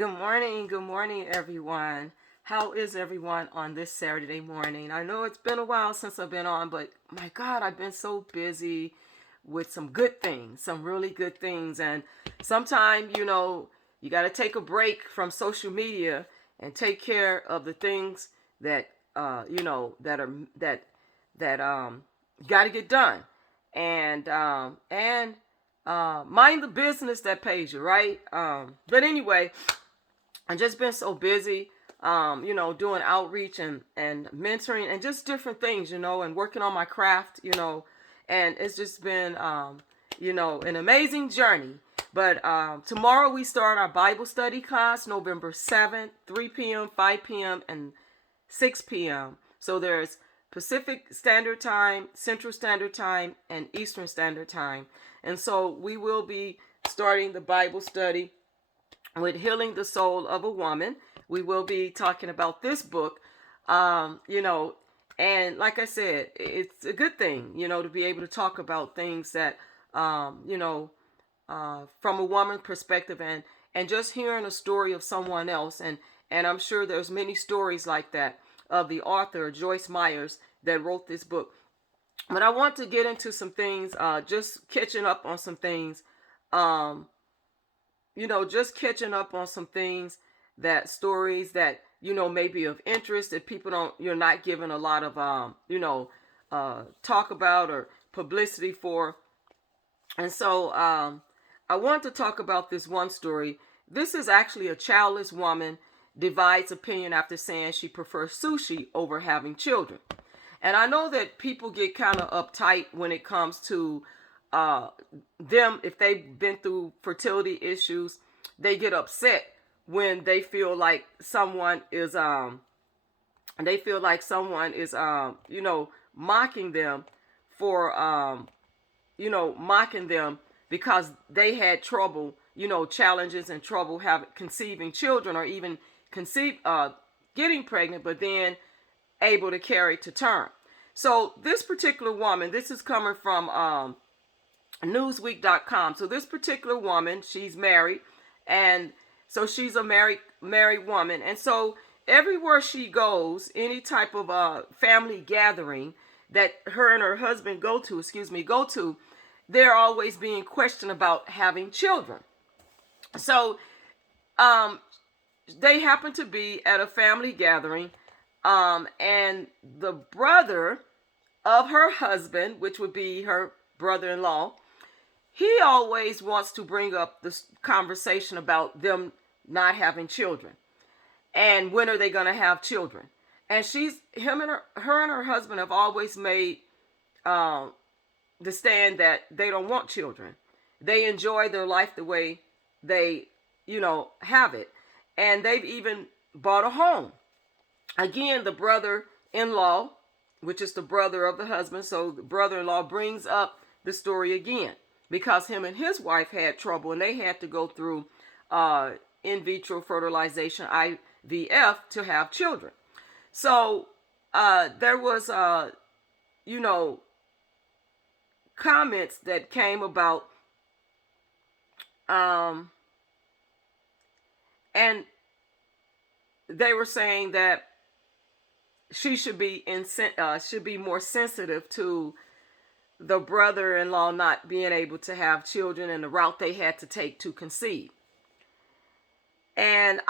Good morning, everyone. How is everyone on this Saturday morning? I know it's been a while since I've been on, but my God, I've been so busy with some good things, some really good things. And sometimes, you got to take a break from social media and take care of the things that, that you got to get done. And mind the business that pays you, right? But anyway, I've just been so busy, doing outreach and mentoring and just different things, and working on my craft, and it's just been, an amazing journey. But tomorrow we start our Bible study class, November 7th, 3 p.m., 5 p.m., and 6 p.m. So there's Pacific Standard Time, Central Standard Time, and Eastern Standard Time. And so we will be starting the Bible study with Healing the Soul of a Woman. We will be talking about this book, and like I said, it's a good thing, to be able to talk about things that, from a woman's perspective and just hearing a story of someone else. And I'm sure there's many stories like that of the author, Joyce Myers, that wrote this book. But I want to get into some things, just catching up on some things, just catching up on some things, that stories that, may be of interest that you're not given a lot of, talk about or publicity for. And so I want to talk about this one story. This is actually a childless woman divides opinion after saying she prefers sushi over having children. And I know that people get kind of uptight when it comes to them, if they've been through fertility issues. They get upset when they feel like someone is mocking them for mocking them because they had trouble, challenges and trouble conceiving children, or even getting pregnant, but then able to carry to term. So this particular woman, this is coming from Newsweek.com. So this particular woman, she's married, and so she's a married woman, and so everywhere she goes, any type of family gathering that her and her husband go to, they're always being questioned about having children. So they happen to be at a family gathering, and the brother of her husband, which would be her brother-in-law, he always wants to bring up this conversation about them not having children and when are they going to have children. And her and her husband have always made the stand that they don't want children. They enjoy their life the way they, have it. And they've even bought a home. Again, the brother-in-law, which is the brother of the husband, so the brother-in-law brings up the story again because him and his wife had trouble and they had to go through in vitro fertilization, IVF, to have children. So there was, comments that came about, and they were saying that she should be more sensitive to the brother-in-law not being able to have children and the route they had to take to conceive. And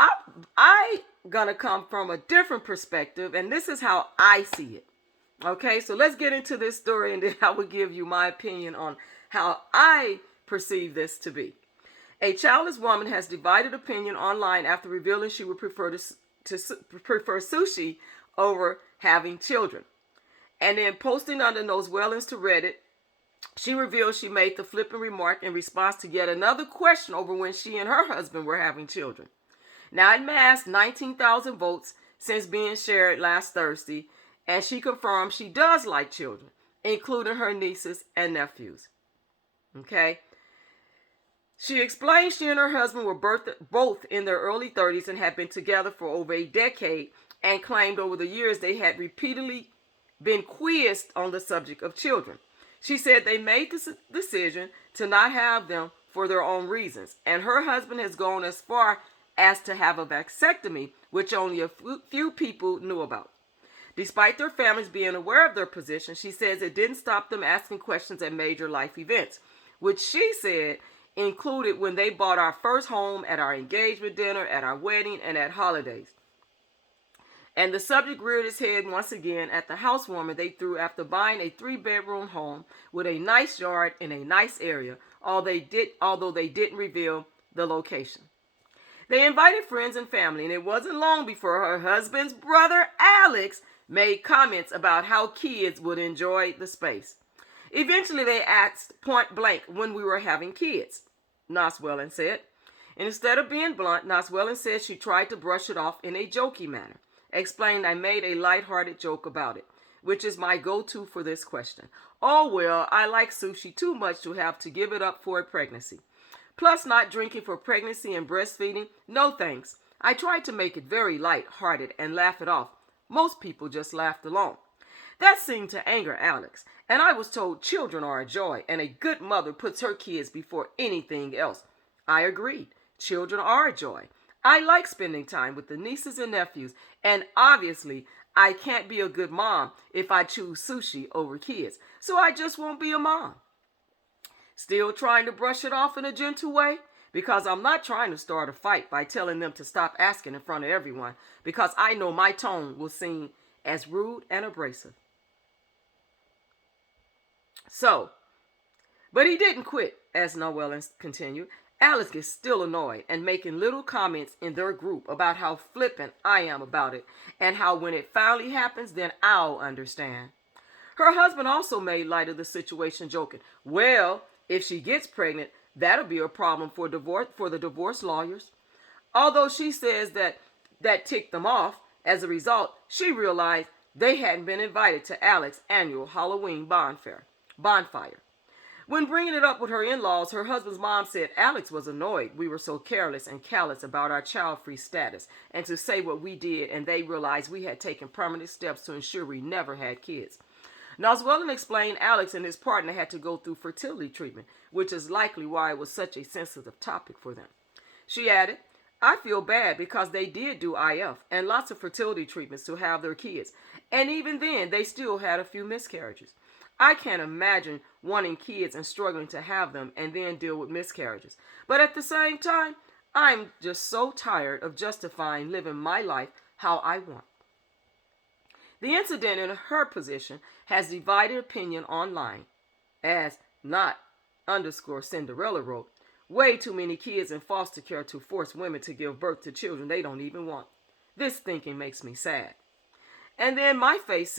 I gonna come from a different perspective, and this is how I see it. Okay, so let's get into this story, and then I will give you my opinion on how I perceive this to be. A childless woman has divided opinion online after revealing she would prefer sushi over having children. And then posting under those Wellens to Reddit, she revealed she made the flippant remark in response to yet another question over when she and her husband were having children. Now, it amassed 19,000 votes since being shared last Thursday, and she confirmed she does like children, including her nieces and nephews. Okay? She explained she and her husband were both in their early 30s and had been together for over a decade, and claimed over the years they had repeatedly been quizzed on the subject of children. She said they made the decision to not have them for their own reasons, and her husband has gone as far asked to have a vasectomy, which only a few people knew about. Despite their families being aware of their position, she says it didn't stop them asking questions at major life events, which she said included when they bought our first home, at our engagement dinner, at our wedding, and at holidays. And the subject reared its head once again at the housewarming they threw after buying a 3-bedroom home with a nice yard in a nice area, although they didn't reveal the location. They invited friends and family, and it wasn't long before her husband's brother, Alex, made comments about how kids would enjoy the space. Eventually, they asked point blank when we were having kids, Noswellen said. And instead of being blunt, Noswellen said she tried to brush it off in a jokey manner, explained I made a lighthearted joke about it, which is my go-to for this question. Oh, well, I like sushi too much to have to give it up for a pregnancy. Plus, not drinking for pregnancy and breastfeeding, no thanks. I tried to make it very light-hearted and laugh it off. Most people just laughed along. That seemed to anger Alex, and I was told children are a joy, and a good mother puts her kids before anything else. I agreed. Children are a joy. I like spending time with the nieces and nephews, and obviously, I can't be a good mom if I choose sushi over kids, so I just won't be a mom. Still trying to brush it off in a gentle way? Because I'm not trying to start a fight by telling them to stop asking in front of everyone, because I know my tone will seem as rude and abrasive. But he didn't quit, as Noellen continued. Alex is still annoyed and making little comments in their group about how flippant I am about it, and how when it finally happens, then I'll understand. Her husband also made light of the situation, joking, well, if she gets pregnant, that'll be a problem for the divorce lawyers. Although she says that ticked them off, as a result, she realized they hadn't been invited to Alex's annual Halloween bonfire. When bringing it up with her in-laws, her husband's mom said Alex was annoyed we were so careless and callous about our child-free status and to say what we did, and they realized we had taken permanent steps to ensure we never had kids. Noswellen explained Alex and his partner had to go through fertility treatment, which is likely why it was such a sensitive topic for them. She added, I feel bad because they did do IF and lots of fertility treatments to have their kids, and even then they still had a few miscarriages. I can't imagine wanting kids and struggling to have them and then deal with miscarriages. But at the same time, I'm just so tired of justifying living my life how I want. The incident in her position has divided opinion online, as not_Cinderella wrote, way too many kids in foster care to force women to give birth to children they don't even want. This thinking makes me sad. And then my face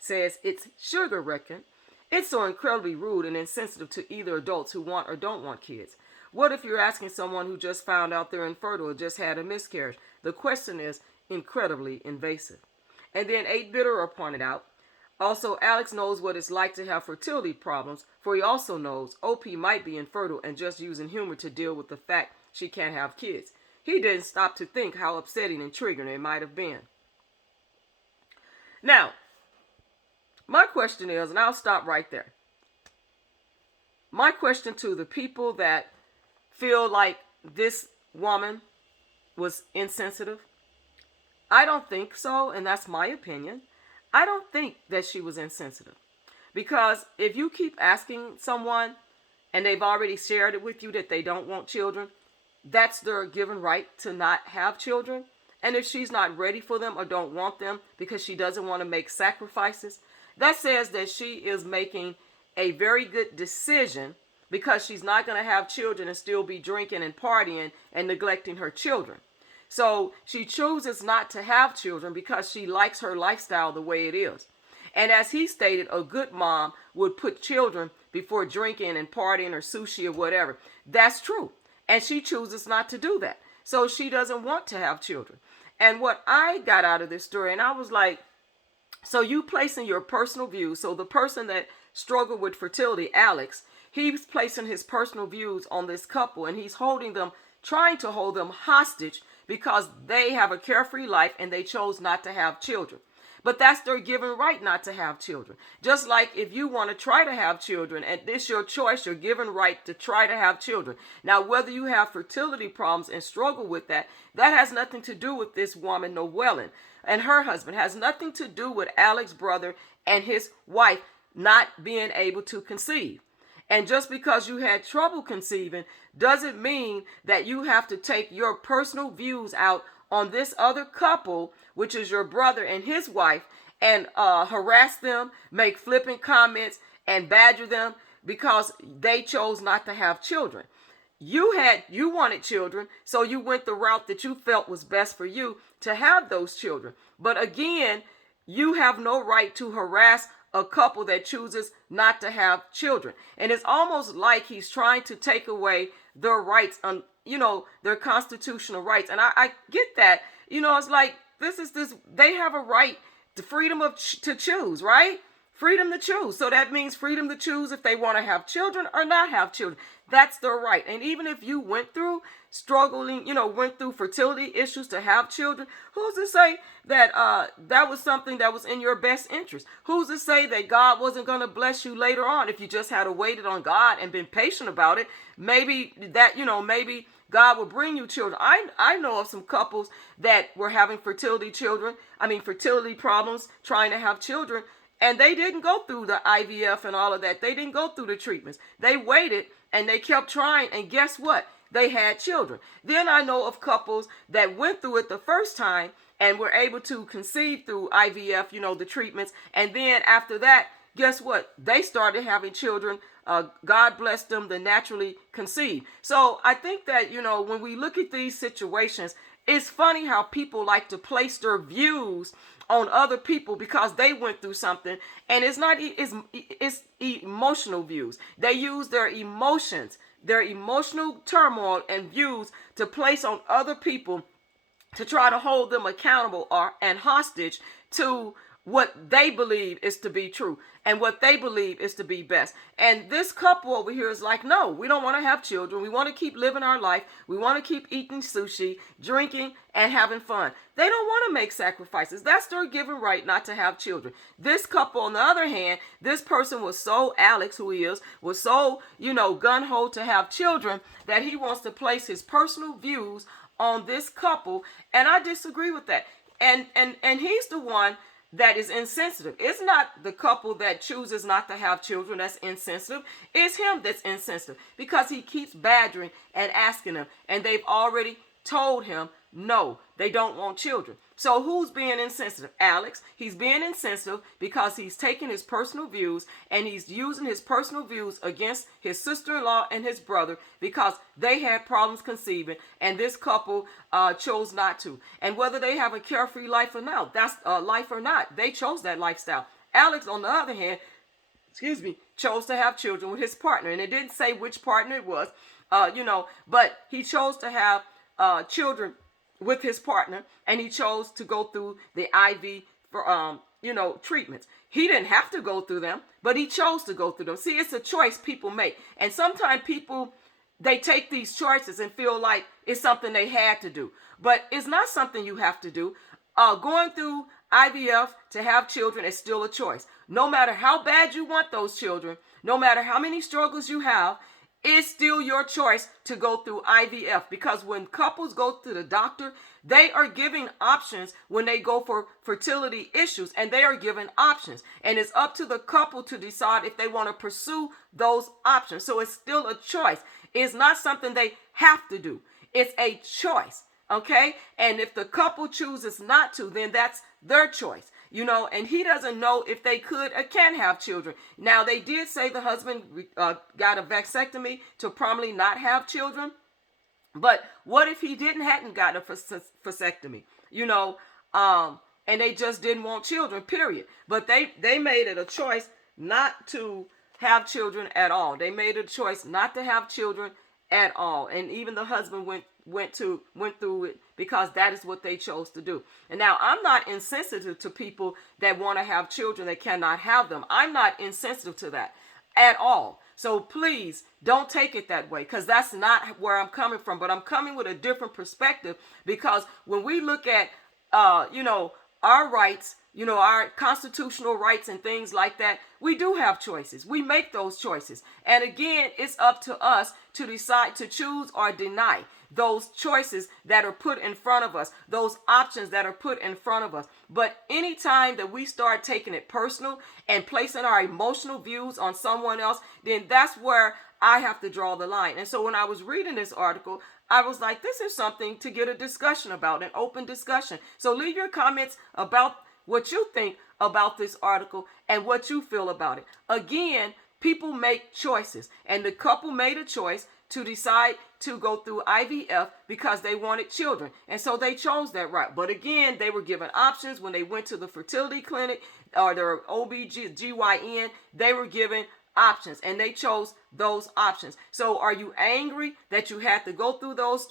says it's sugar reckon. It's so incredibly rude and insensitive to either adults who want or don't want kids. What if you're asking someone who just found out they're infertile or just had a miscarriage? The question is incredibly invasive. And then 8-Bitterer pointed out, also, Alex knows what it's like to have fertility problems, for he also knows OP might be infertile and just using humor to deal with the fact she can't have kids. He didn't stop to think how upsetting and triggering it might have been. Now, my question is, and I'll stop right there. My question to the people that feel like this woman was insensitive, I don't think so, and that's my opinion. I don't think that she was insensitive. Because if you keep asking someone and they've already shared it with you that they don't want children, that's their given right to not have children. And if she's not ready for them or don't want them because she doesn't want to make sacrifices, that says that she is making a very good decision because she's not going to have children and still be drinking and partying and neglecting her children. So she chooses not to have children because she likes her lifestyle the way it is. And as he stated, a good mom would put children before drinking and partying or sushi or whatever. That's true. And she chooses not to do that. So she doesn't want to have children. And what I got out of this story, and I was like, so you placing your personal views. So the person that struggled with fertility, Alex, he's placing his personal views on this couple, and he's trying to hold them hostage because they have a carefree life and they chose not to have children. But that's their given right not to have children. Just like if you want to try to have children and it's your choice, your given right to try to have children. Now, whether you have fertility problems and struggle with that, that has nothing to do with this woman, Noellen, and her husband. Has nothing to do with Alex's brother and his wife not being able to conceive. And just because you had trouble conceiving doesn't mean that you have to take your personal views out on this other couple, which is your brother and his wife, and harass them, make flippant comments, and badger them because they chose not to have children. You wanted children, so you went the route that you felt was best for you to have those children. But again, you have no right to harass a couple that chooses not to have children. And it's almost like he's trying to take away their rights on, their constitutional rights. And I get that. It's like they have a right to freedom to choose, right? Freedom to choose. So that means freedom to choose if they want to have children or not have children. That's their right. And even if you went through went through fertility issues to have children, who's to say that that was something that was in your best interest? Who's to say that God wasn't going to bless you later on if you just had waited on God and been patient about it? Maybe maybe God will bring you children. I know of some couples that were having fertility problems trying to have children, and they didn't go through the IVF and all of that. They didn't go through the treatments. They waited and they kept trying, and guess what? They had children. Then I know of couples that went through it the first time and were able to conceive through IVF, the treatments. And then after that, guess what? They started having children. God blessed them to naturally conceive. So I think that, when we look at these situations, it's funny how people like to place their views on other people because they went through something, and it's emotional views. They use their emotions, their emotional turmoil and views to place on other people to try to hold them accountable and hostage to what they believe is to be true and what they believe is to be best. And this couple over here is like, no, we don't want to have children. We want to keep living our life. We want to keep eating sushi, drinking, and having fun. They don't want to make sacrifices. That's their given right not to have children. This couple, on the other hand, this person was so, Alex, who he is, was so, gung-ho to have children that he wants to place his personal views on this couple. And I disagree with that. And he's the one that is insensitive. It's not the couple that chooses not to have children that's insensitive. It's him that's insensitive because he keeps badgering and asking them, and they've already told him no, they don't want children. So who's being insensitive? Alex. He's being insensitive because he's taking his personal views and he's using his personal views against his sister-in-law and his brother because they had problems conceiving and this couple chose not to. And whether they have a carefree life or not, they chose that lifestyle. Alex, on the other hand, chose to have children with his partner. And it didn't say which partner it was, but he chose to have children with his partner, and he chose to go through the IV for treatments. He didn't have to go through them, but he chose to go through them. See, it's a choice people make, and sometimes people, they take these choices and feel like it's something they had to do, but it's not something you have to do. Going through IVF to have children is still a choice. No matter how bad you want those children, no matter how many struggles you have, it's still your choice to go through IVF, because when couples go to the doctor, they are giving options when they go for fertility issues, and they are given options, and it's up to the couple to decide if they want to pursue those options. So it's still a choice. It's not something they have to do. It's a choice. Okay. And if the couple chooses not to, then that's their choice. And he doesn't know if they could or can have children. Now, they did say the husband got a vasectomy to promptly not have children. But what if he hadn't gotten a vasectomy, and they just didn't want children, period. But they made it a choice not to have children at all. They made a choice not to have children at all. And even the husband went through it because that is what they chose to do. And now, I'm not insensitive to people that want to have children that cannot have them. I'm not insensitive to that at all. So please don't take it that way, because that's not where I'm coming from. But I'm coming with a different perspective, because when we look at our rights, our constitutional rights and things like that, we do have choices. We make those choices. And again, it's up to us to decide to choose or deny those choices that are put in front of us, those options that are put in front of us. But anytime that we start taking it personal and placing our emotional views on someone else, then that's where I have to draw the line. And so when I was reading this article, I was like, this is something to get a discussion about, an open discussion. So leave your comments about what you think about this article and what you feel about it. Again, people make choices, and the couple made a choice to decide to go through IVF because they wanted children. And so they chose that route. But again, they were given options when they went to the fertility clinic or their OBGYN. They were given options, and they chose those options. So are you angry that you had to go through those,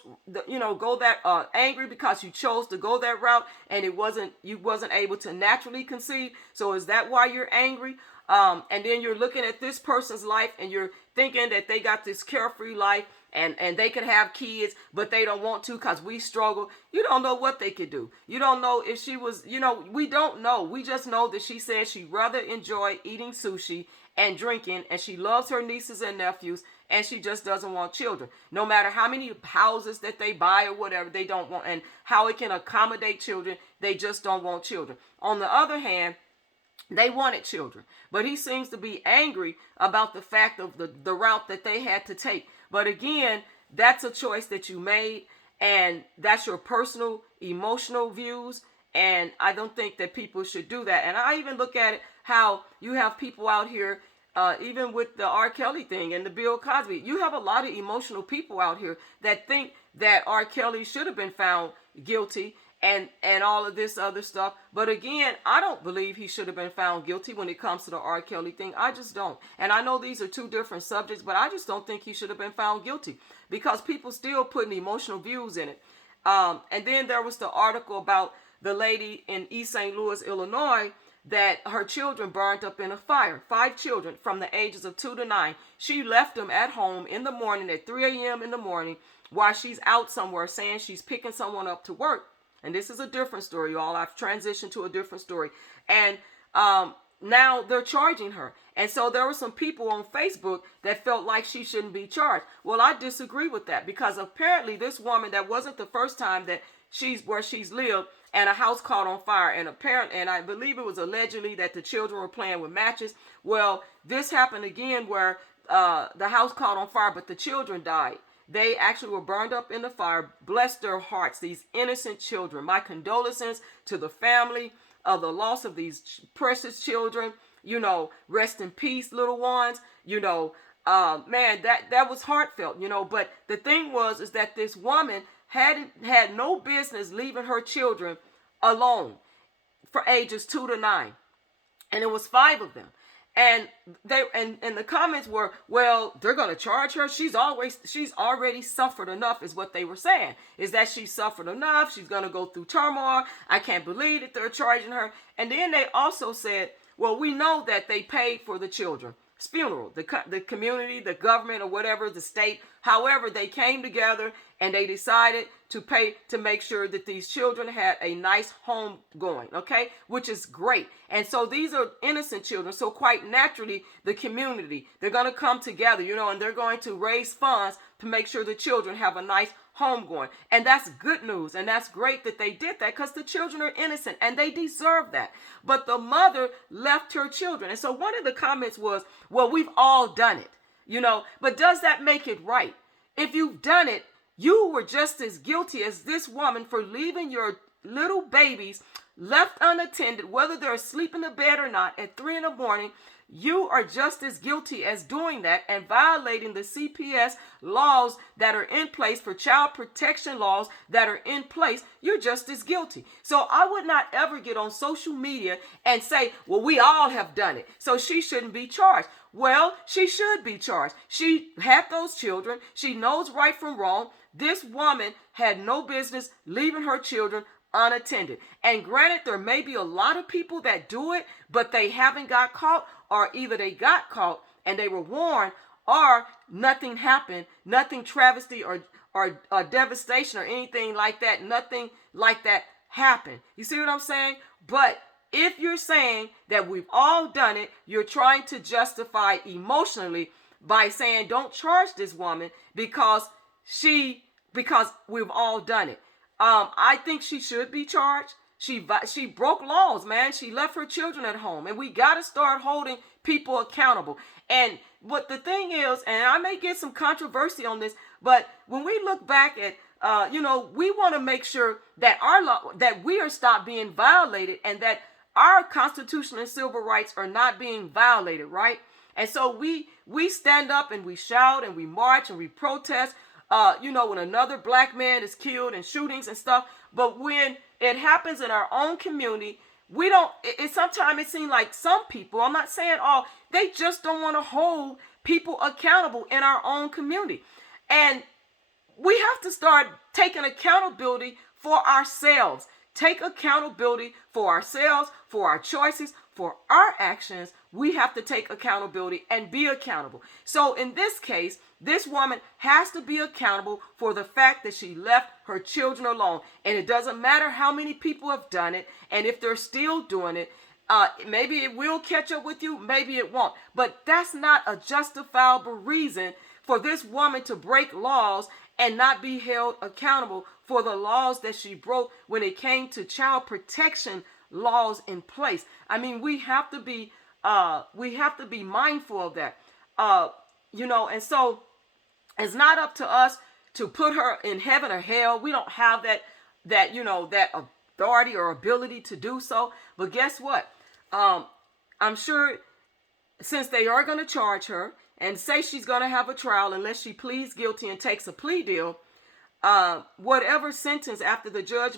angry because you chose to go that route and you wasn't able to naturally conceive? So is that why you're angry? And then you're looking at this person's life and you're thinking that they got this carefree life and they can have kids, but they don't want to because we struggle. You don't know what they could do. You don't know if she was, we don't know. We just know that she said she'd rather enjoy eating sushi and drinking, and she loves her nieces and nephews, and she just doesn't want children. No matter how many houses that they buy or whatever, they don't want, and how it can accommodate children, they just don't want children. On the other hand, they wanted children, but he seems to be angry about the fact of the route that they had to take. But again, that's a choice that you made, and that's your personal emotional views, and I don't think that people should do that. And I even look at it how you have people out here, even with the R. Kelly thing and the Bill Cosby, you have a lot of emotional people out here that think that R. Kelly should have been found guilty and all of this other stuff. But again, I don't believe he should have been found guilty when it comes to the R. Kelly thing. I just don't. And I know these are two different subjects, but I just don't think he should have been found guilty because people still putting emotional views in it. And then there was the article about the lady in East St. Louis, Illinois, that her children burned up in a fire. 5 children from the ages of 2 to 9. She left them at home in the morning at 3 a.m. in the morning while she's out somewhere saying she's picking someone up to work. And this is a different story, y'all. I've transitioned to a different story. And now they're charging her. And so there were some people on Facebook that felt like she shouldn't be charged. Well, I disagree with that because apparently this woman, that wasn't the first time that she's lived, and a house caught on fire, and I believe it was allegedly that the children were playing with matches. Well, this happened again where the house caught on fire, but the children died. They actually were burned up in the fire. Bless their hearts, these innocent children. My condolences to the family of the loss of these precious children. Rest in peace, little ones. Man, that was heartfelt. But the thing is that this woman had no business leaving her children alone for ages 2 to 9, and it was 5 of them. And the comments were, well, they're going to charge her. She's already suffered enough, is what they were saying. Is that she suffered enough? She's going to go through turmoil. I can't believe that they're charging her. And then they also said, well, we know that they paid for the children's funeral, the community, the government, or whatever, the state. However, they came together and they decided to pay to make sure that these children had a nice home going, okay, which is great. And so these are innocent children. So quite naturally, the community, they're going to come together, and they're going to raise funds to make sure the children have a nice home going. And that's good news. And that's great that they did that because the children are innocent and they deserve that. But the mother left her children. And so one of the comments was, well, we've all done it, but does that make it right? If you've done it, you were just as guilty as this woman for leaving your little babies left unattended, whether they're asleep in the bed or not, at 3 a.m. You are just as guilty as doing that and violating the CPS laws that are in place, for child protection laws that are in place. You're just as guilty. So I would not ever get on social media and say, well, we all have done it, so she shouldn't be charged. Well, she should be charged. She had those children. She knows right from wrong. This woman had no business leaving her children unattended. And granted, there may be a lot of people that do it, but they haven't got caught, or either they got caught and they were warned, or nothing happened, nothing travesty or devastation or anything like that. Nothing like that happen. You see what I'm saying? But if you're saying that we've all done it, you're trying to justify emotionally by saying don't charge this woman because we've all done it. I think she should be charged. She broke laws, man. She left her children at home, and we got to start holding people accountable. And what the thing is, and I may get some controversy on this, but when we look back at we want to make sure that our law, that we are stopped being violated, and that our constitutional and civil rights are not being violated, right? And so we stand up and we shout and we march and we protest, when another black man is killed in shootings and stuff. But when it happens in our own community, we don't, sometimes it seems like some people, I'm not saying all, they just don't want to hold people accountable in our own community. And we have to start taking accountability for ourselves. Take accountability for ourselves, for our choices, for our actions. We have to take accountability and be accountable. So in this case, this woman has to be accountable for the fact that she left her children alone. And it doesn't matter how many people have done it, and if they're still doing it, maybe it will catch up with you, maybe it won't. But that's not a justifiable reason for this woman to break laws and not be held accountable for the laws that she broke when it came to child protection laws in place. I mean, we have to be mindful of that. And so it's not up to us to put her in heaven or hell. We don't have that authority or ability to do so. But guess what? I'm sure since they are going to charge her and say she's going to have a trial unless she pleads guilty and takes a plea deal, whatever sentence after the judge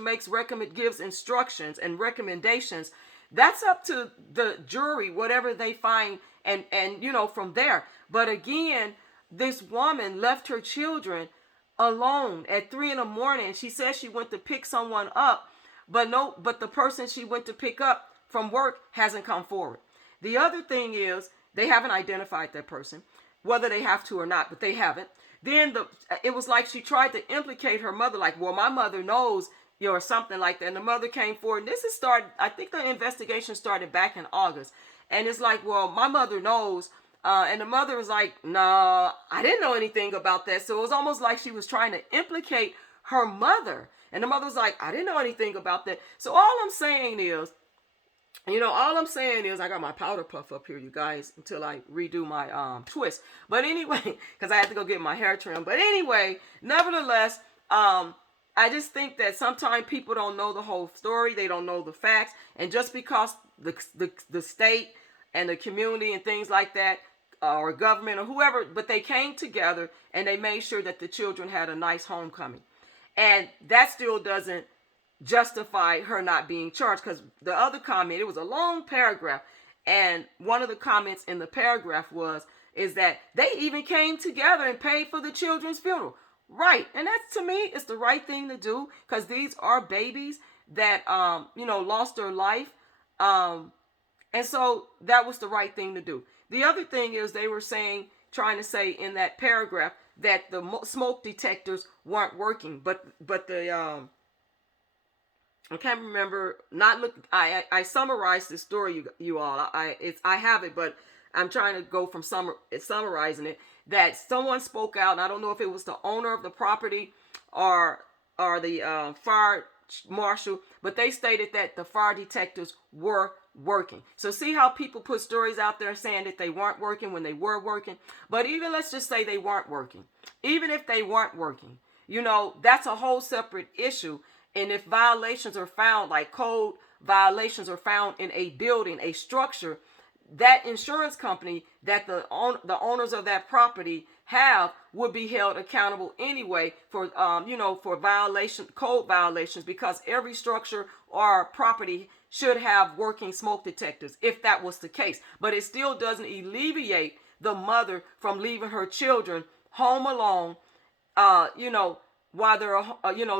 gives instructions and recommendations, that's up to the jury, whatever they find, and from there. But again, this woman left her children alone at 3 a.m. She says she went to pick someone up, but the person she went to pick up from work hasn't come forward. The other thing is they haven't identified that person, whether they have to or not, but they haven't. Then it was like she tried to implicate her mother, like, well, my mother knows, or something like that. And the mother came forward. And I think the investigation started back in August. And it's like, well, my mother knows. And the mother was like, no, I didn't know anything about that. So it was almost like she was trying to implicate her mother. And the mother was like, I didn't know anything about that. So all I'm saying is, I got my powder puff up here, you guys, until I redo my twist. But anyway, because I had to go get my hair trimmed. But anyway, nevertheless, I just think that sometimes people don't know the whole story. They don't know the facts. And just because the state and the community and things like that, or government or whoever, but they came together and they made sure that the children had a nice homecoming. And that still doesn't justify her not being charged, because the other comment, it was a long paragraph, and one of the comments in the paragraph is that they even came together and paid for the children's funeral. Right. And that's, to me, it's the right thing to do, because these are babies that lost their life, and so that was the right thing to do. The other thing is they were trying to say in that paragraph that the smoke detectors weren't working, but the I can't remember. I summarized the story, you all. I have it, but I'm trying to go from summarizing it. That someone spoke out, and I don't know if it was the owner of the property or the fire marshal, but they stated that the fire detectors were working. So see how people put stories out there saying that they weren't working when they were working. But even let's just say they weren't working. Even if they weren't working, that's a whole separate issue. And if violations are found, like code violations are found in a building, a structure, that insurance company that the owners of that property have would be held accountable anyway for code violations, because every structure or property should have working smoke detectors if that was the case. But it still doesn't alleviate the mother from leaving her children home alone, while they're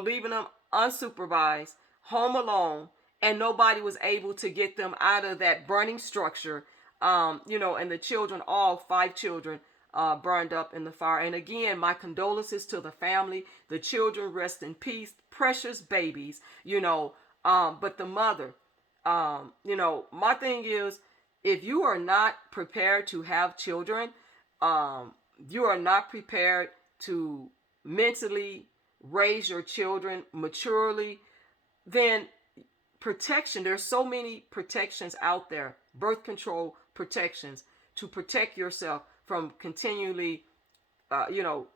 leaving them unsupervised, home alone, and nobody was able to get them out of that burning structure, and the children, all 5 children, burned up in the fire. And again, my condolences to the family. The children, rest in peace, precious babies, but the mother. My thing is, if you are not prepared to have children, you are not prepared to mentally raise your children maturely, then protection, there's so many protections out there, birth control protections to protect yourself from continually, you know,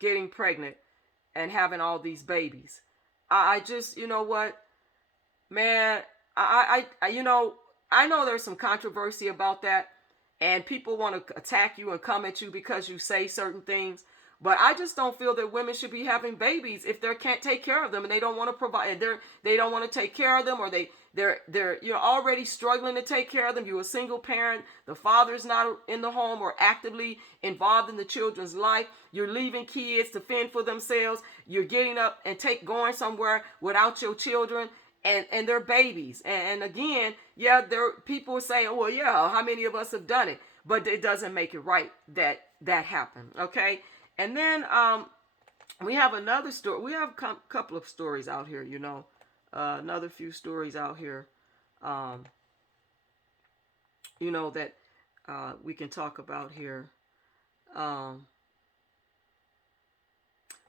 getting pregnant and having all these babies. I just, you know what, man, I know there's some controversy about that, and people want to attack you and come at you because you say certain things. But I just don't feel that women should be having babies if they can't take care of them and they don't want to provide. They don't want to take care of them, or they're you're already struggling to take care of them. You're a single parent. The father's not in the home or actively involved in the children's life. You're leaving kids to fend for themselves. You're getting up and going somewhere without your children. And they're babies. And again, yeah, there people say, well, yeah, how many of us have done it? But it doesn't make it right that happened. Okay. And then we have another story. We have a couple of stories out here, another few stories out here, that we can talk about here.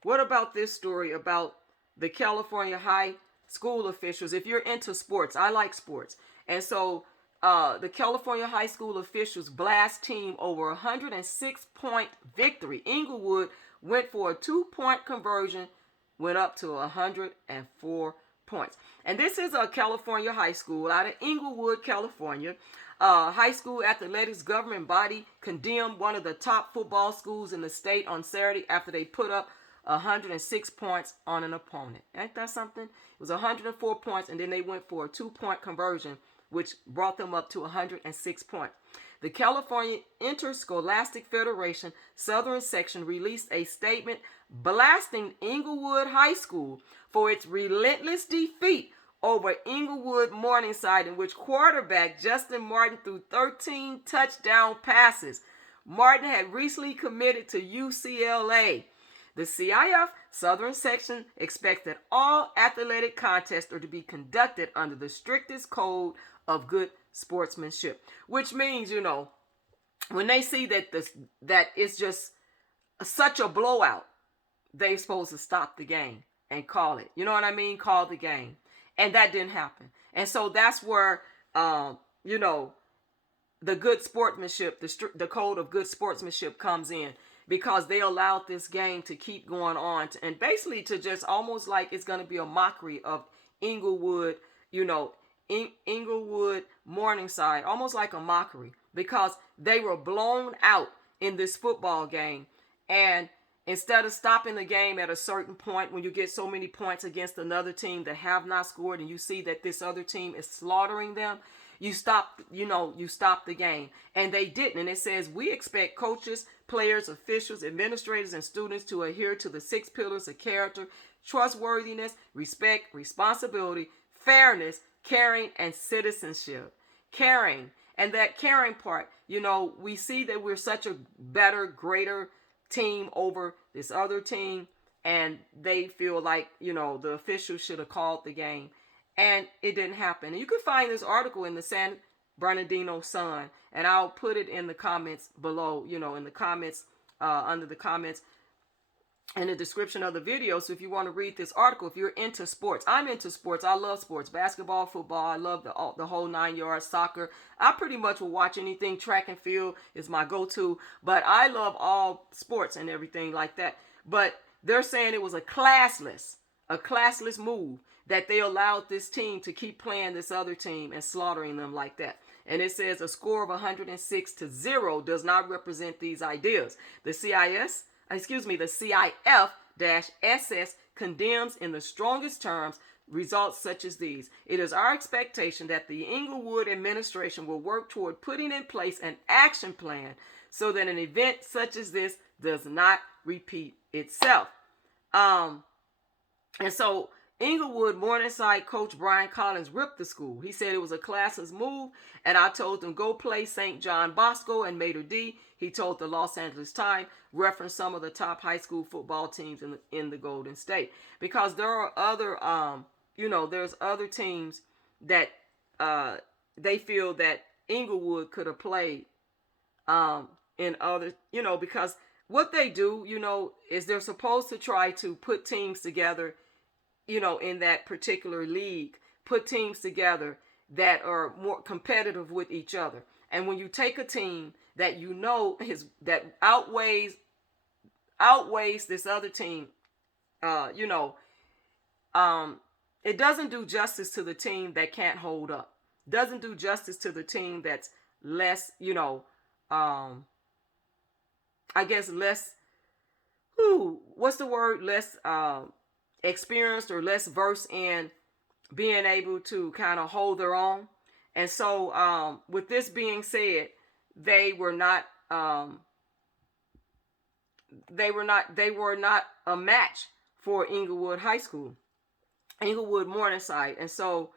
What about this story about the California high school officials? If you're into sports, I like sports. And so the California high school officials blast team over 106-point victory. Inglewood went for a 2-point conversion, went up to 104 points. And this is a California high school out of Inglewood, California. High school athletics government body condemned one of the top football schools in the state on Saturday after they put up 106 points on an opponent. Ain't that something? It was 104 points, and then they went for a 2-point conversion, which brought them up to 106 points. The California Interscholastic Federation Southern Section released a statement blasting Inglewood High School for its relentless defeat over Inglewood Morningside, in which quarterback Justin Martin threw 13 touchdown passes. Martin had recently committed to UCLA. The CIF Southern Section expects that all athletic contests are to be conducted under the strictest code of good sportsmanship, which means, when they see that it's just such a blowout, they're supposed to stop the game and call it. You know what I mean? Call the game. And that didn't happen. And so that's where, the good sportsmanship, the code of good sportsmanship comes in, because they allowed this game to keep going on and basically to just almost like it's going to be a mockery of Inglewood, Inglewood Morningside, almost like a mockery, because they were blown out in this football game. And instead of stopping the game at a certain point, when you get so many points against another team that have not scored and you see that this other team is slaughtering them, you stop the game. And they didn't. And it says, we expect coaches, players, officials, administrators, and students to adhere to the 6 pillars of character: trustworthiness, respect, responsibility, fairness, caring, and citizenship. Caring. And that caring part, we see that we're such a better, greater team over this other team, and they feel like, the officials should have called the game. And it didn't happen. And you can find this article in the San Bernardino Sun, and I'll put it in the comments below, in the comments, under the comments, in the description of the video. So if you want to read this article, if you're into sports, I'm into sports. I love sports, basketball, football. I love the whole 9 yards, soccer. I pretty much will watch anything. Track and field is my go-to, but I love all sports and everything like that. But they're saying it was a classless move that they allowed this team to keep playing this other team and slaughtering them like that. And it says a score of 106-0 does not represent these ideas. The CIF-SS condemns in the strongest terms results such as these. It is our expectation that the Inglewood administration will work toward putting in place an action plan so that an event such as this does not repeat itself. And so Inglewood Morningside coach Brian Collins ripped the school. He said it was a classless move, and I told them go play St. John Bosco and Mater D. He told the Los Angeles Times, referenced some of the top high school football teams in the Golden State, because there are other there's other teams that they feel that Inglewood could have played in other, because what they do, is they're supposed to try to put teams together, in that particular league, put teams together that are more competitive with each other. And when you take a team that that outweighs this other team, it doesn't do justice to the team that can't hold up. Doesn't do justice to the team that's less, I guess less, what's the word? Less experienced or less versed in being able to kind of hold their own. And so with this being said, they were not a match for Inglewood High School, Inglewood Morningside. And so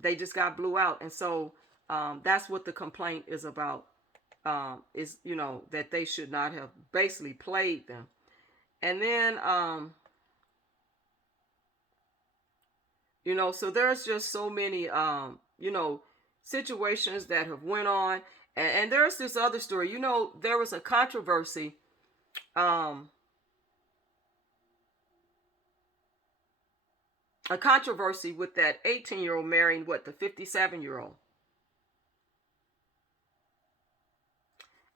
they just got blew out. And so that's what the complaint is about, is, that they should not have basically played them. And then, so there's just so many, situations that have went on. And there's this other story. There was a controversy. A controversy with that 18-year-old marrying the 57-year-old.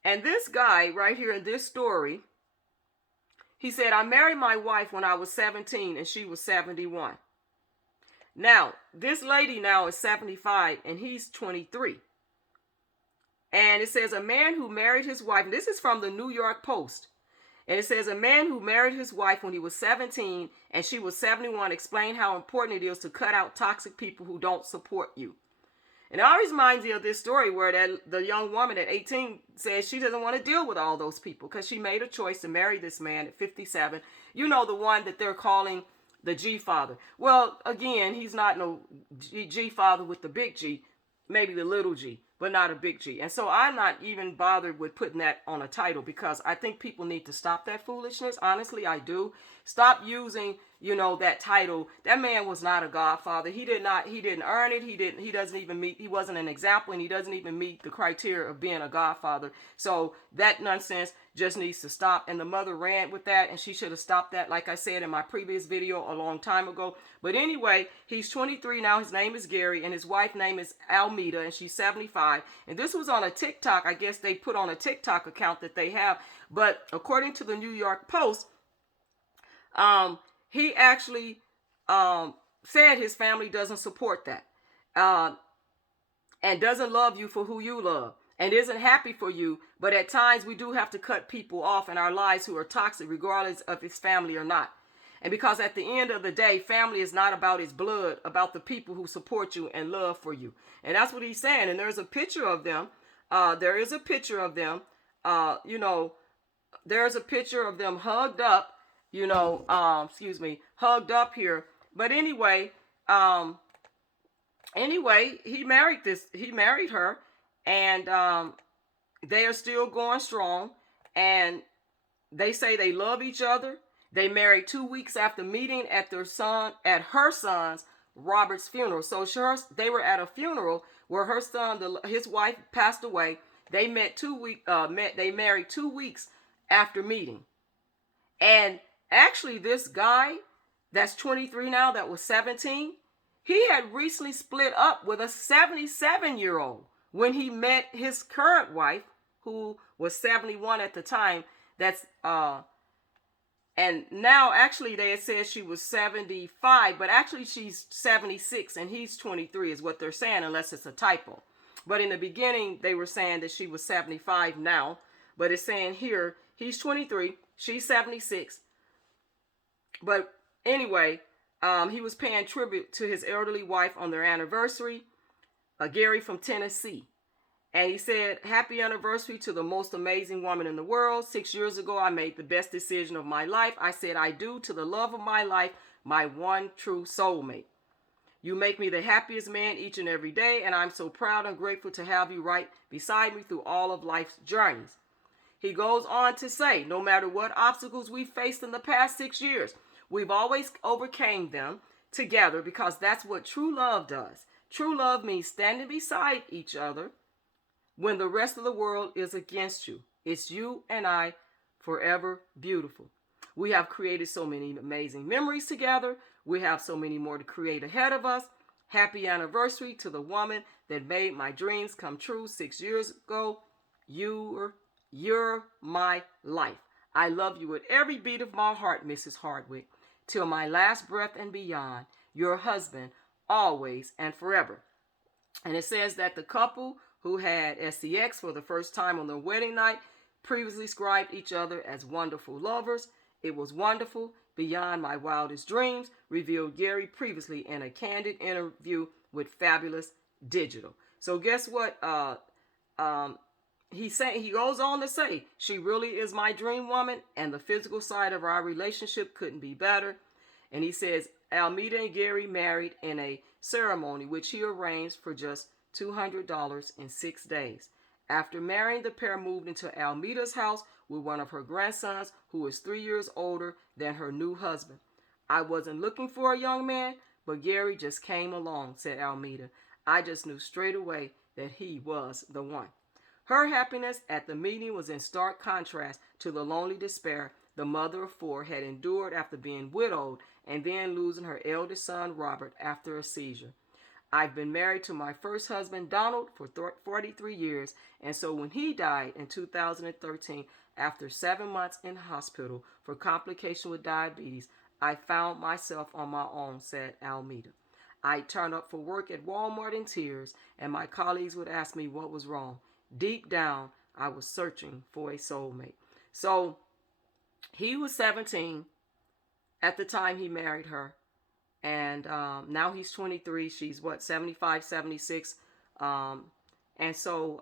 And this guy right here in this story, he said, I married my wife when I was 17 and she was 71. Now, this lady now is 75 and he's 23. And it says a man who married his wife, and this is from the New York Post. And it says a man who married his wife when he was 17 and she was 71 explained how important it is to cut out toxic people who don't support you. And it always reminds me of this story where the young woman at 18 says she doesn't want to deal with all those people because she made a choice to marry this man at 57. The one that they're calling the G father. Well, again, he's not no G father with the big G, maybe the little G, but not a big G. And so I'm not even bothered with putting that on a title because I think people need to stop that foolishness. Honestly, I do. Stop using, that title. That man was not a godfather. He didn't earn it. He wasn't an example, and he doesn't even meet the criteria of being a godfather. So that nonsense just needs to stop. And the mother ran with that, and she should have stopped that, like I said in my previous video a long time ago. But anyway, he's 23 now. His name is Gary, and his wife's name is Almeda, and she's 75. And this was on a TikTok. I guess they put on a TikTok account that they have. But according to the New York Post, he actually said his family doesn't support that and doesn't love you for who you love and isn't happy for you. But at times we do have to cut people off in our lives who are toxic, regardless of his family or not. And because at the end of the day, family is not about his blood, about the people who support you and love for you. And that's what he's saying. And there's a picture of them. There is a picture of them. There's a picture of them hugged up. Hugged up here. But anyway, he married her, and they are still going strong, and they say they love each other. They married 2 weeks after meeting at her son's Robert's funeral. So they were at a funeral where his wife passed away. They married 2 weeks after meeting. And actually, this guy that's 23 now, that was 17, he had recently split up with a 77-year-old when he met his current wife, who was 71 at the time. And now actually they had said she was 75, but actually she's 76 and he's 23 is what they're saying, unless it's a typo. But in the beginning, they were saying that she was 75 now, but it's saying here he's 23, she's 76. But anyway, he was paying tribute to his elderly wife on their anniversary, Gary from Tennessee. And he said, happy anniversary to the most amazing woman in the world. 6 years ago, I made the best decision of my life. I said I do to the love of my life, my one true soulmate. You make me the happiest man each and every day, and I'm so proud and grateful to have you right beside me through all of life's journeys. He goes on to say, no matter what obstacles we faced in the past 6 years, we've always overcame them. together, because that's what true love does. True love means standing beside each other when the rest of the world is against you. It's you and I, forever beautiful. We have created so many amazing memories together. We have so many more to create ahead of us. Happy anniversary to the woman that made my dreams come true 6 years ago. You're my life. I love you with every beat of my heart, Mrs. Hardwick, till my last breath and beyond. Your husband, always and forever. And it says that the couple who had sex for the first time on their wedding night previously described each other as wonderful lovers. It was wonderful, beyond my wildest dreams, revealed Gary previously in a candid interview with Fabulous Digital. So guess what? He goes on to say, she really is my dream woman, and the physical side of our relationship couldn't be better. And he says, Almeida and Gary married in a ceremony which he arranged for just $200 in 6 days. After marrying, the pair moved into Almeida's house with one of her grandsons, who is 3 years older than her new husband. I wasn't looking for a young man, but Gary just came along, said Almeida. I just knew straight away that he was the one. Her happiness at the meeting was in stark contrast to the lonely despair the mother of 4 had endured after being widowed and then losing her eldest son, Robert, after a seizure. I've been married to my first husband, Donald, for 43 years, and so when he died in 2013, after 7 months in hospital for complication with diabetes, I found myself on my own, said Almeida. I'd turn up for work at Walmart in tears, and my colleagues would ask me what was wrong. Deep down, I was searching for a soulmate. So he was 17 at the time he married her. And now he's 23. She's 75, 76. And so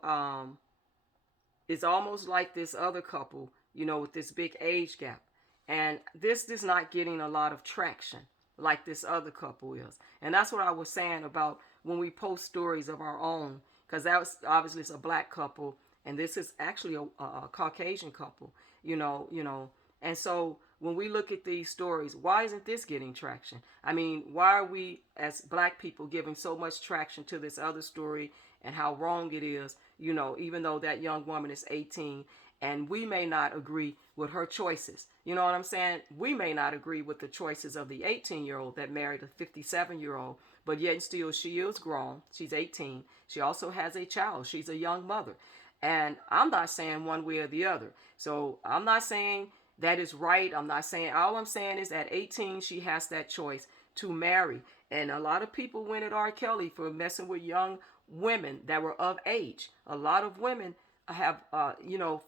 it's almost like this other couple, with this big age gap. And this is not getting a lot of traction like this other couple is. And that's what I was saying about when we post stories of our own, because that was obviously it's a black couple, and this is actually a Caucasian couple, And so when we look at these stories, why isn't this getting traction? I mean, why are we as black people giving so much traction to this other story and how wrong it is, even though that young woman is 18 and we may not agree with her choices. You know what I'm saying? We may not agree with the choices of the 18-year-old that married a 57-year-old, but yet and still she is grown. She's 18. She also has a child. She's a young mother. And I'm not saying one way or the other. So I'm not saying that is right. I'm not saying, all I'm saying is at 18, she has that choice to marry. And a lot of people went at R. Kelly for messing with young women that were of age. A lot of women have,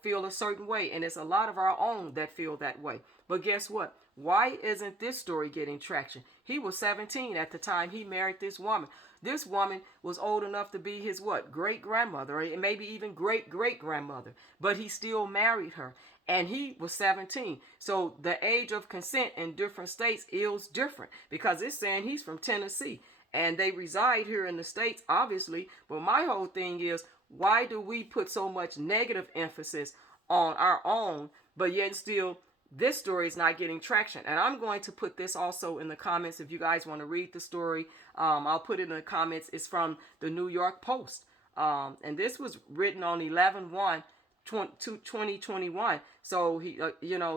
feel a certain way. And it's a lot of our own that feel that way. But guess what? Why isn't this story getting traction? He was 17 at the time he married this woman. This woman was old enough to be his great-grandmother, or maybe even great-great-grandmother. But he still married her. And he was 17. So the age of consent in different states is different, because it's saying he's from Tennessee and they reside here in the States, obviously. But my whole thing is, why do we put so much negative emphasis on our own, but yet still this story is not getting traction? And I'm going to put this also in the comments if you guys want to read the story. I'll put it in the comments. It's from the New York Post. And this was written on 11/1/2021. So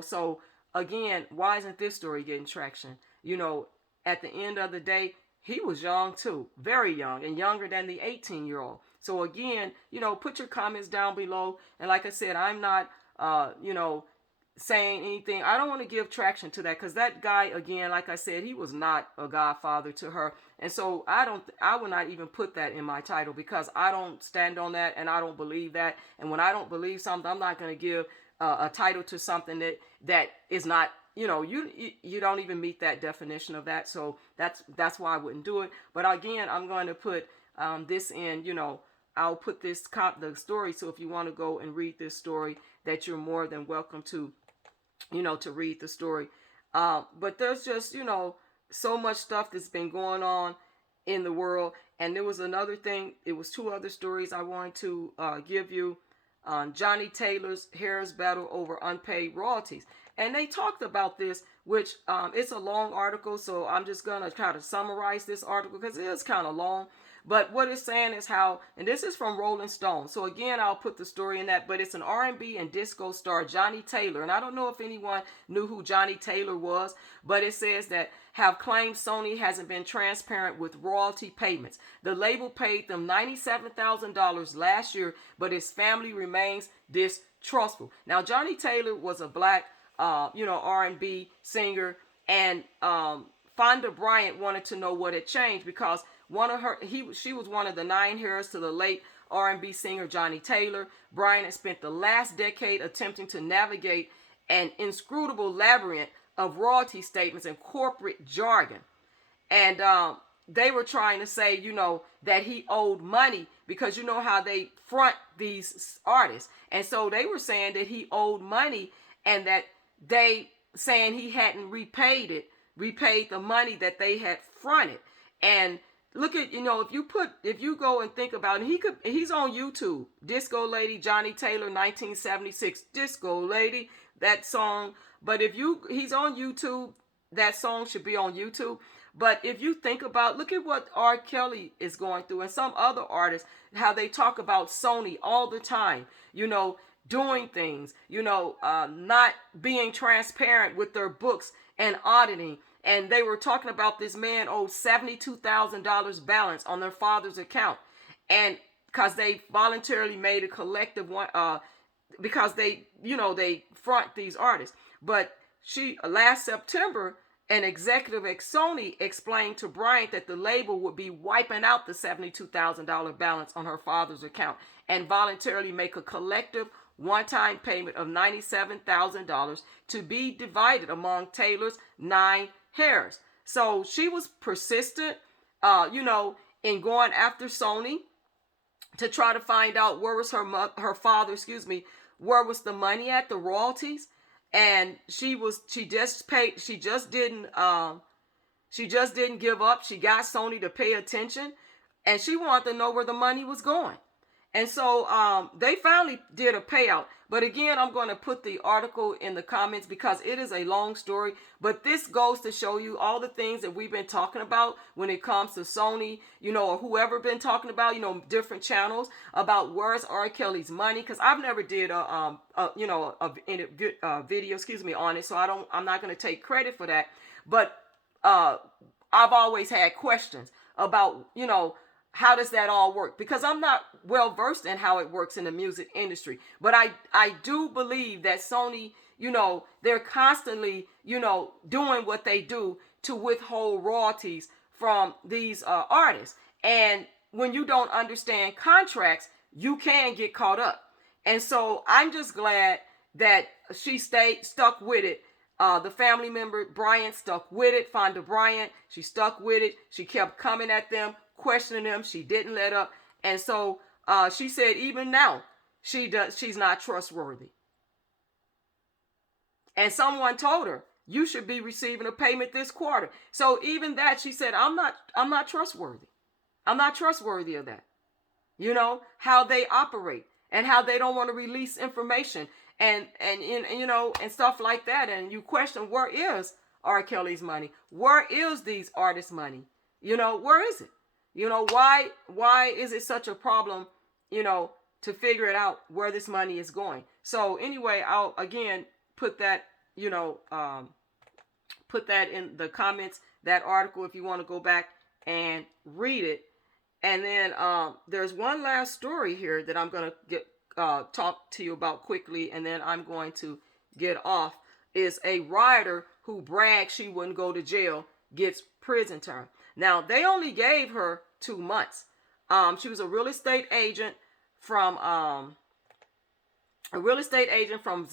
so again, why isn't this story getting traction? At the end of the day, he was young too, very young, and younger than the 18-year-old. So again, put your comments down below. And like I said, I'm not, saying anything. I don't want to give traction to that, because that guy, again, like I said, he was not a godfather to her. And so I would not even put that in my title, because I don't stand on that and I don't believe that. And when I don't believe something, I'm not going to give a title to something that is not, you don't even meet that definition of that. So that's why I wouldn't do it. But again, I'm going to put this in, I'll put the story. So if you want to go and read this story, that you're more than welcome to, to read the story. But there's just, so much stuff that's been going on in the world. And there was another thing. It was 2 other stories I wanted to give you. Johnny Taylor's heirs battle over unpaid royalties. And they talked about this, which it's a long article, so I'm just going to try to summarize this article because it is kind of long. But what it's saying is how, and this is from Rolling Stone. So again, I'll put the story in that, but it's an R&B and disco star, Johnny Taylor. And I don't know if anyone knew who Johnny Taylor was, but it says that have claimed Sony hasn't been transparent with royalty payments. The label paid them $97,000 last year, but his family remains distrustful. Now, Johnny Taylor was a black, R&B singer, and Fonda Bryant wanted to know what had changed because she was one of the 9 heirs to the late R&B singer Johnny Taylor. Bryant had spent the last decade attempting to navigate an inscrutable labyrinth of royalty statements and corporate jargon. And they were trying to say, that he owed money because you know how they front these artists. And so they were saying that he owed money and that they saying he hadn't repaid the money that they had fronted. And look at, if you go and think about it, he's on YouTube. Disco Lady, Johnny Taylor, 1976. Disco Lady, that song. But he's on YouTube, that song should be on YouTube. But if you think about, look at what R. Kelly is going through and some other artists, how they talk about Sony all the time, doing things, not being transparent with their books and auditing. And they were talking about this man owed $72,000 balance on their father's account. And because they voluntarily made a collective one, because they front these artists. But last September, an executive at Sony explained to Bryant that the label would be wiping out the $72,000 balance on her father's account and voluntarily make a collective one-time payment of $97,000 to be divided among Taylor's 9 heirs. So she was persistent, in going after Sony to try to find out where was her father, where was the money at, the royalties. And she just didn't give up. She got Sony to pay attention, and she wanted to know where the money was going. And so they finally did a payout. But again, I'm going to put the article in the comments because it is a long story. But this goes to show you all the things that we've been talking about when it comes to Sony, or whoever been talking about, different channels about where's R. Kelly's money. Because I've never did a video, on it. So I'm not going to take credit for that. But I've always had questions about, how does that all work? Because I'm not well versed in how it works in the music industry. But I do believe that Sony, they're constantly, doing what they do to withhold royalties from these artists. And when you don't understand contracts, you can get caught up. And so I'm just glad that she stuck with it. The family member, Bryant, stuck with it. Fonda Bryant, she stuck with it. She kept coming at them, questioning them. She didn't let up. And so she said even now she's not trustworthy. And someone told her, you should be receiving a payment this quarter. So even that, she said, I'm not trustworthy. I'm not trustworthy of that. How they operate and how they don't want to release information and stuff like that. And you question, where is R. Kelly's money? Where is these artists' money? Where is it? Why is it such a problem, to figure it out where this money is going? So anyway, I'll again put that, put that in the comments, that article, if you want to go back and read it. And then there's one last story here that I'm going to talk to you about quickly, and then I'm going to get off. Is a rioter who bragged she wouldn't go to jail gets prison term. Now, they only gave her 2 months. She was a real estate agent from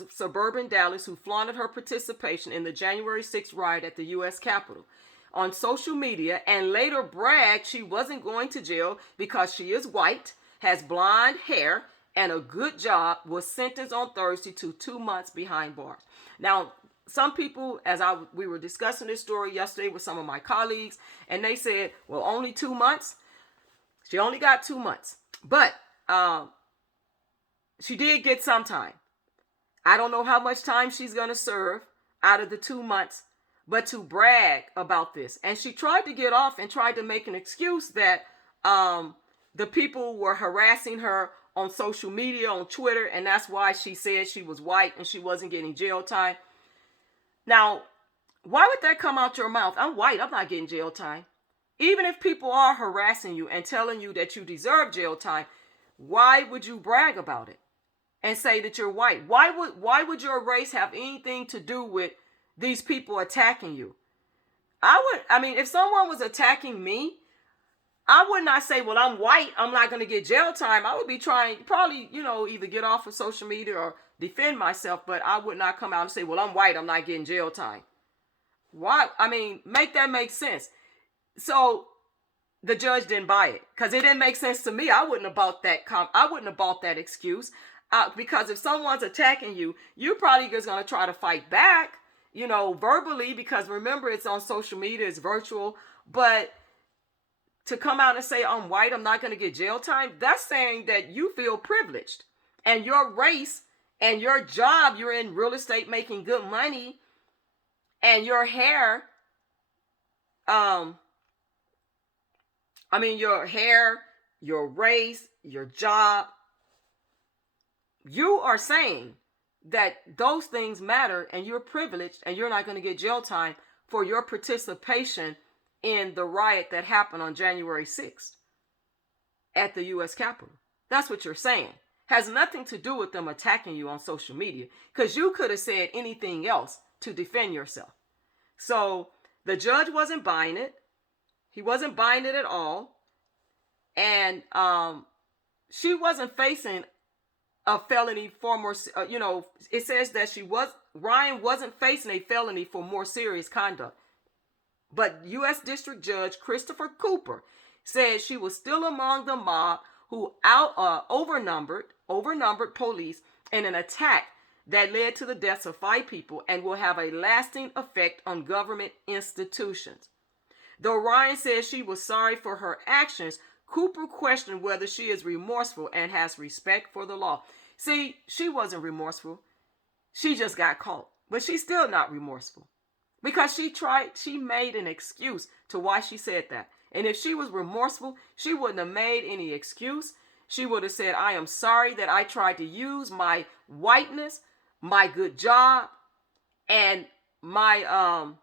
suburban Dallas who flaunted her participation in the January 6th riot at the U.S. Capitol on social media and later bragged she wasn't going to jail because she is white, has blonde hair, and a good job, was sentenced on Thursday to 2 months behind bars. Now, some people, we were discussing this story yesterday with some of my colleagues, and they said, well, only 2 months. She only got 2 months, but she did get some time. I don't know how much time she's going to serve. out of the 2 months, but to brag about this. And she tried to get off and tried to make an excuse that the people were harassing her on social media, on Twitter, and that's why she said she was white and she wasn't getting jail time. Now, why would that come out your mouth? I'm white, I'm not getting jail time. Even if people are harassing you and telling you that you deserve jail time, why would you brag about it and say that you're white? Why would your race have anything to do with these people attacking you? I mean, if someone was attacking me, I would not say, well, I'm white, I'm not going to get jail time. I would be trying, probably, either get off of social media or defend myself, but I would not come out and say, well, I'm white, I'm not getting jail time. Why? I mean, make that make sense. So the judge didn't buy it because it didn't make sense to me. I wouldn't have bought that excuse because if someone's attacking you, you're probably just going to try to fight back, verbally, because remember, it's on social media, it's virtual. But to come out and say, I'm white, I'm not going to get jail time, that's saying that you feel privileged. And your race and your job, you're in real estate making good money, and your hair, your race, your job, you are saying that those things matter and you're privileged and you're not going to get jail time for your participation in the riot that happened on January 6th at the U.S. Capitol. That's what you're saying. Has nothing to do with them attacking you on social media, because you could have said anything else to defend yourself. So the judge wasn't buying it. He wasn't buying it at all. And she wasn't facing a felony for more, it says that Ryan wasn't facing a felony for more serious conduct. But U.S. District Judge Christopher Cooper said she was still among the mob who overnumbered police in an attack that led to the deaths of 5 people and will have a lasting effect on government institutions. Though Ryan says she was sorry for her actions, Cooper questioned whether she is remorseful and has respect for the law. See, she wasn't remorseful. She just got caught. But she's still not remorseful. Because she made an excuse to why she said that. And if she was remorseful, she wouldn't have made any excuse. She would have said, I am sorry that I tried to use my whiteness, my good job, and my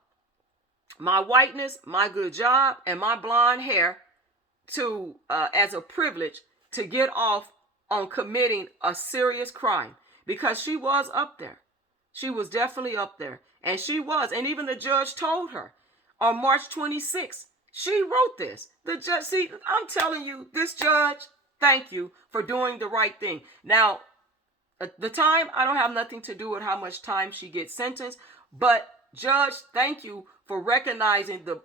whiteness, my good job, and my blonde hair to as a privilege to get off on committing a serious crime. Because she was up there. She was definitely up there. And she was. And even the judge told her on March 26th, she wrote this. The judge, see, I'm telling you, this judge, thank you for doing the right thing. Now, the time, I don't have nothing to do with how much time she gets sentenced. But judge, thank you for recognizing the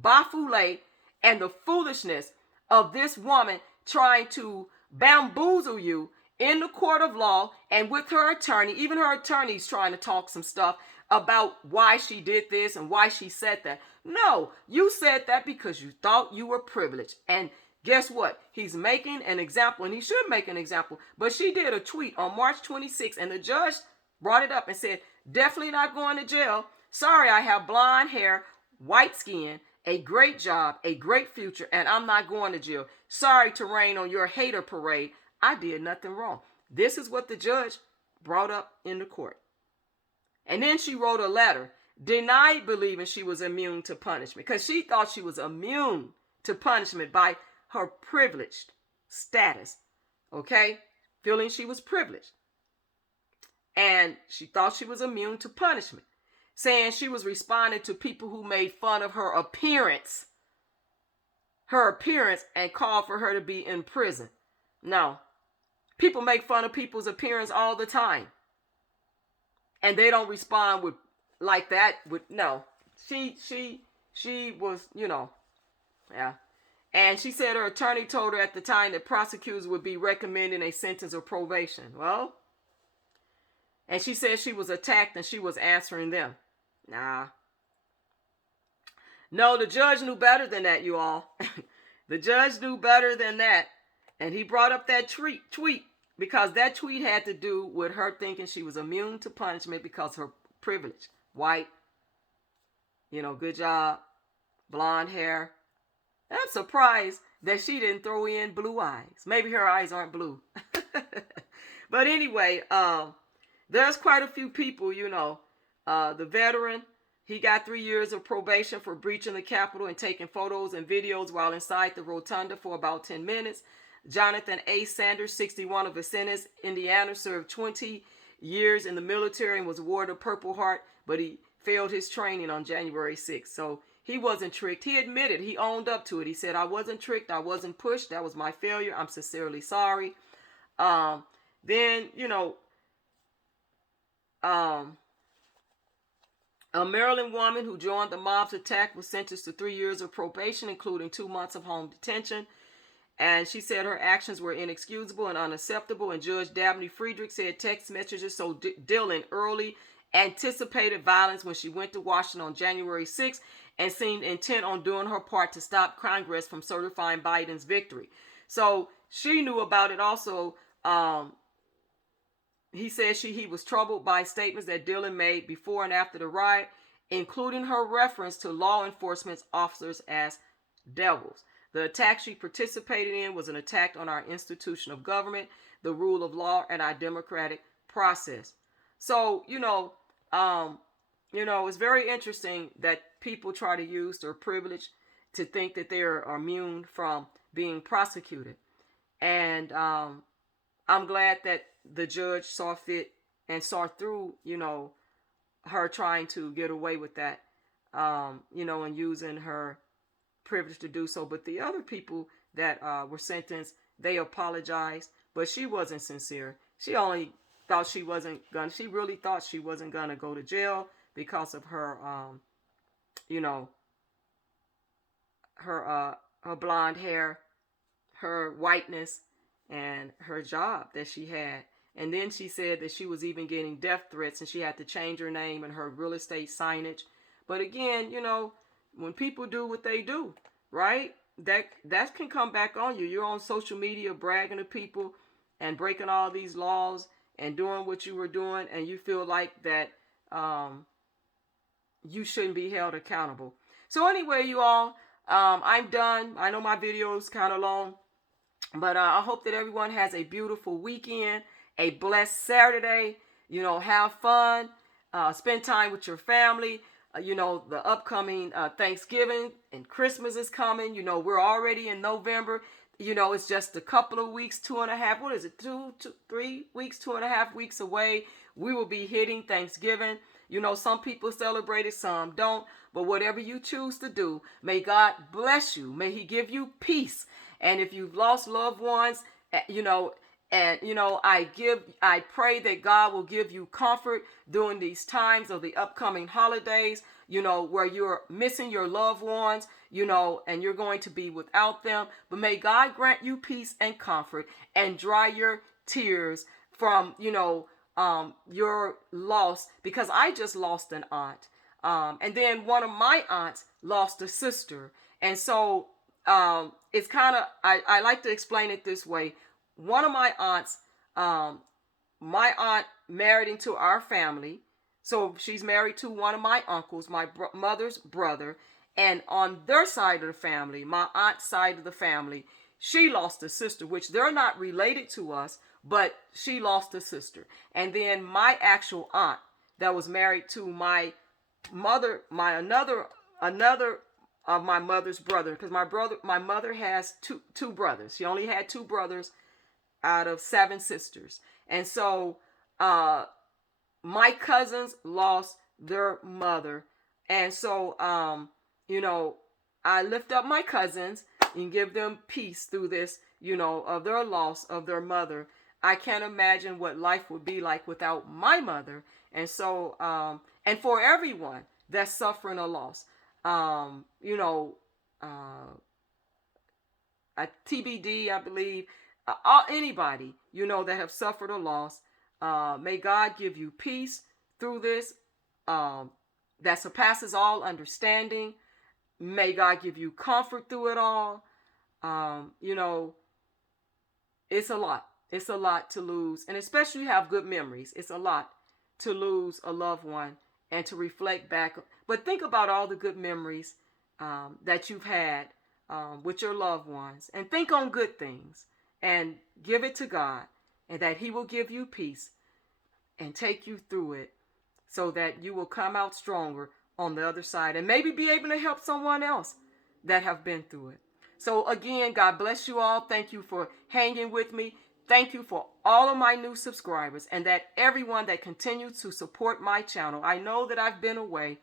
bafoulet and the foolishness of this woman trying to bamboozle you in the court of law and with her attorney. Even her attorney's trying to talk some stuff about why she did this and why she said that. No, you said that because you thought you were privileged. And guess what? He's making an example, and he should make an example. But she did a tweet on March 26th, and the judge brought it up and said, definitely not going to jail. Sorry, I have blonde hair, white skin, a great job, a great future, and I'm not going to jail. Sorry to rain on your hater parade. I did nothing wrong. This is what the judge brought up in the court. And then she wrote a letter, denied believing she was immune to punishment, because she thought she was immune to punishment by her privileged status, okay? Feeling she was privileged. And she thought she was immune to punishment, saying she was responding to people who made fun of her appearance, and called for her to be in prison. No, people make fun of people's appearance all the time. And they don't respond with like that. No, she was, yeah. And she said her attorney told her at the time that prosecutors would be recommending a sentence of probation. Well, and she said she was attacked and she was answering them. Nah. No, the judge knew better than that, you all. The judge knew better than that. And he brought up that tweet because that tweet had to do with her thinking she was immune to punishment because of her privilege. white, good job, blonde hair. And I'm surprised that she didn't throw in blue eyes. Maybe her eyes aren't blue. But anyway, there's quite a few people, the veteran, he got 3 years of probation for breaching the Capitol and taking photos and videos while inside the rotunda for about 10 minutes. Jonathan A. Sanders, 61, of Vincennes, Indiana, served 20 years in the military and was awarded a Purple Heart, but he failed his training on January 6th. So he wasn't tricked. He admitted, he owned up to it. He said, I wasn't tricked. I wasn't pushed. That was my failure. I'm sincerely sorry. Then, a Maryland woman who joined the mob's attack was sentenced to 3 years of probation, including 2 months of home detention. And she said her actions were inexcusable and unacceptable. And Judge Dabney Friedrich said text messages so Dillon early anticipated violence when she went to Washington on January 6th and seemed intent on doing her part to stop Congress from certifying Biden's victory. So she knew about it also. He said he was troubled by statements that Dillon made before and after the riot, including her reference to law enforcement officers as devils. The attack she participated in was an attack on our institution of government, the rule of law, and our democratic process. So, it's very interesting that people try to use their privilege to think that they are immune from being prosecuted. And I'm glad that the judge saw fit and saw through, her trying to get away with that, and using her privilege to do so. But the other people that were sentenced, they apologized, but she wasn't sincere. She only thought she really thought she wasn't gonna go to jail because of her, her blonde hair, her whiteness, and her job that she had. And then she said that she was even getting death threats and she had to change her name and her real estate signage. But again, when people do what they do, right? That can come back on you. You're on social media bragging to people and breaking all these laws and doing what you were doing, and you feel like that you shouldn't be held accountable. So anyway, you all, I'm done. I know my video is kind of long, but I hope that everyone has a beautiful weekend, a blessed Saturday. Have fun, spend time with your family. The upcoming Thanksgiving and Christmas is coming. We're already in November. It's just a couple of weeks, 2.5, what is it, 3 weeks, 2.5 weeks away. We will be hitting Thanksgiving. Some people celebrate it, some don't. But whatever you choose to do, may God bless you. May he give you peace. And if you've lost loved ones, I pray that God will give you comfort during these times of the upcoming holidays, where you're missing your loved ones, and you're going to be without them. But may God grant you peace and comfort and dry your tears from, your loss, because I just lost an aunt. And then one of my aunts lost a sister. And so it's kind of, I like to explain it this way. One of my aunts, my aunt married into our family. So she's married to one of my uncles, my mother's brother. And on their side of the family, my aunt's side of the family, she lost a sister, which they're not related to us, but she lost a sister. And then my actual aunt that was married to my mother, another of my mother's brother, because my mother has two brothers. She only had 2 brothers out of 7 sisters. And so my cousins lost their mother. And so I lift up my cousins and give them peace through this, of their loss of their mother. I can't imagine what life would be like without my mother. And so and for everyone that's suffering a loss, a TBD, I believe, anybody, that have suffered a loss, may God give you peace through this, that surpasses all understanding. May God give you comfort through it all. It's a lot. It's a lot to lose, and especially have good memories. It's a lot to lose a loved one and to reflect back. But think about all the good memories that you've had with your loved ones, and think on good things and give it to God, and that He will give you peace and take you through it so that you will come out stronger on the other side and maybe be able to help someone else that have been through it. So again, God bless you all. Thank you for hanging with me. Thank you for all of my new subscribers and that everyone that continues to support my channel. I know that I've been away,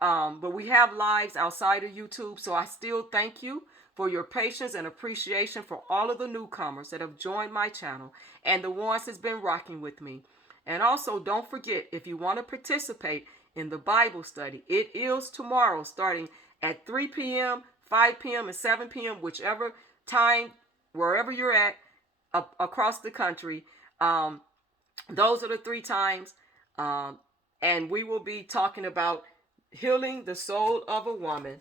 but we have lives outside of YouTube. So I still thank you for your patience and appreciation for all of the newcomers that have joined my channel and the ones that's been rocking with me. And also, don't forget, if you want to participate in the Bible study, it is tomorrow starting at 3 p.m., 5 p.m., and 7 p.m., whichever time, wherever you're at across the country. Those are the 3 times. And we will be talking about healing the soul of a woman.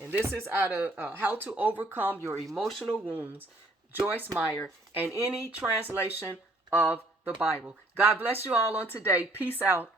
And this is out of How to Overcome Your Emotional Wounds, Joyce Meyer, and any translation of the Bible. God bless you all on today. Peace out.